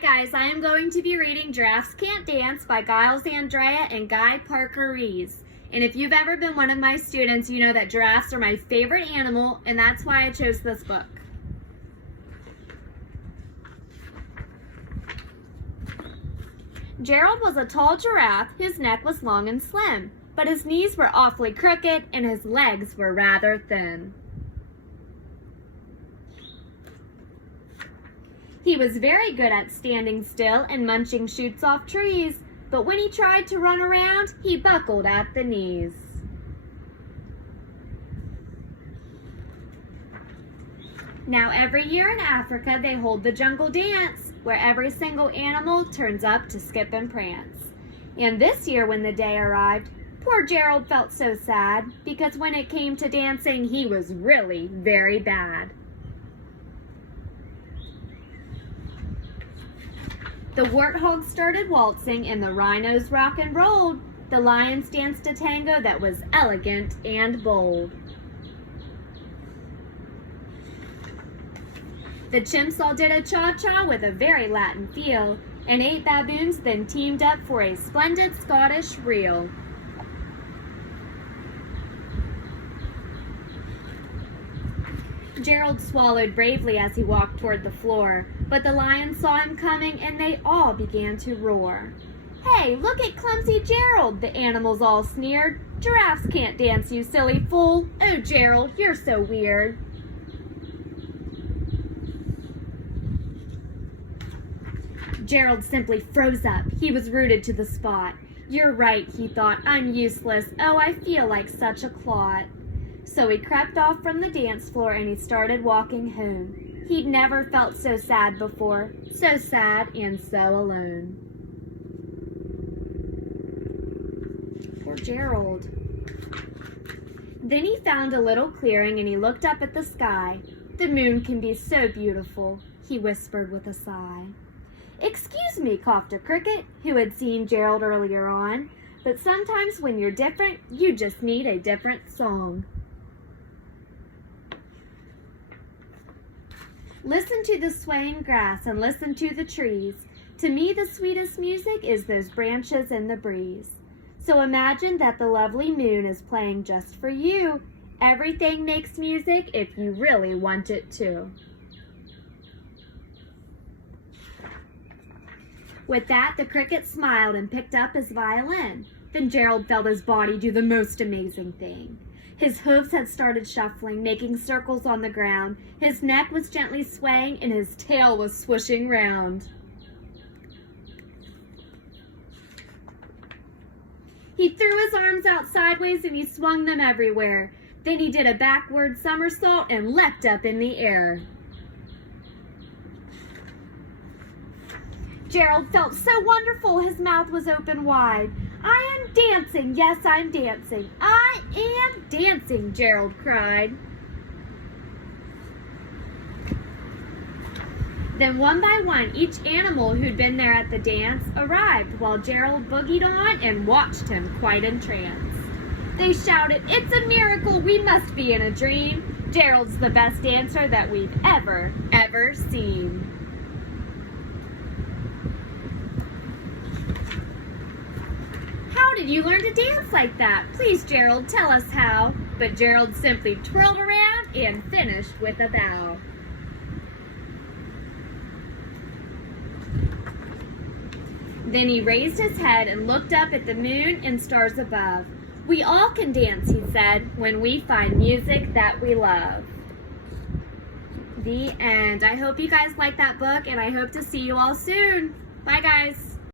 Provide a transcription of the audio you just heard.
Hi guys, I am going to be reading Giraffes Can't Dance by Giles, Andreae, and Guy Parker Rees. And if you've ever been one of my students, you know that giraffes are my favorite animal, and that's why I chose this book. Gerald was a tall giraffe whose neck was long and slim, but his knees were awfully crooked and his legs were rather thin. He was very good at standing still and munching shoots off trees, but when he tried to run around, he buckled at the knees. Now every year in Africa they hold the jungle dance, where every single animal turns up to skip and prance. And this year when the day arrived, poor Gerald felt so sad, because when it came to dancing, he was really very bad. The warthogs started waltzing and the rhinos rock and rolled. The lions danced a tango that was elegant and bold. The chimps all did a cha-cha with a very Latin feel, and 8 baboons then teamed up for a splendid Scottish reel. Gerald swallowed bravely as he walked toward the floor, but the lions saw him coming and they all began to roar. "Hey, look at clumsy Gerald," the animals all sneered. "Giraffes can't dance, you silly fool. Oh, Gerald, you're so weird." Gerald simply froze up. He was rooted to the spot. "You're right," he thought. "I'm useless. Oh, I feel like such a clot." So he crept off from the dance floor and he started walking home. He'd never felt so sad before, so sad and so alone. Poor Gerald. Then he found a little clearing and he looked up at the sky. "The moon can be so beautiful," he whispered with a sigh. "Excuse me," coughed a cricket, who had seen Gerald earlier on, "but sometimes when you're different, you just need a different song." Listen to the swaying grass and listen to the trees. To me, the sweetest music is those branches in the breeze. So imagine that the lovely moon is playing just for you. Everything makes music if you really want it to. With that, the cricket smiled and picked up his violin. Then Gerald felt his body do the most amazing thing. His hooves had started shuffling, making circles on the ground. His neck was gently swaying and his tail was swooshing round. He threw his arms out sideways and he swung them everywhere. Then he did a backward somersault and leapt up in the air. Gerald felt so wonderful, his mouth was open wide. "I am dancing, yes, I'm dancing. I am dancing," Gerald cried. Then one by one, each animal who'd been there at the dance arrived while Gerald boogied on and watched him quite entranced. They shouted, "It's a miracle, we must be in a dream. Gerald's the best dancer that we've ever seen." "How did you learn to dance like that? Please, Gerald, tell us how." But Gerald simply twirled around and finished with a bow. Then he raised his head and looked up at the moon and stars above. "We all can dance," he said, "when we find music that we love." The end. I hope you guys like that book and I hope to see you all soon. Bye, guys.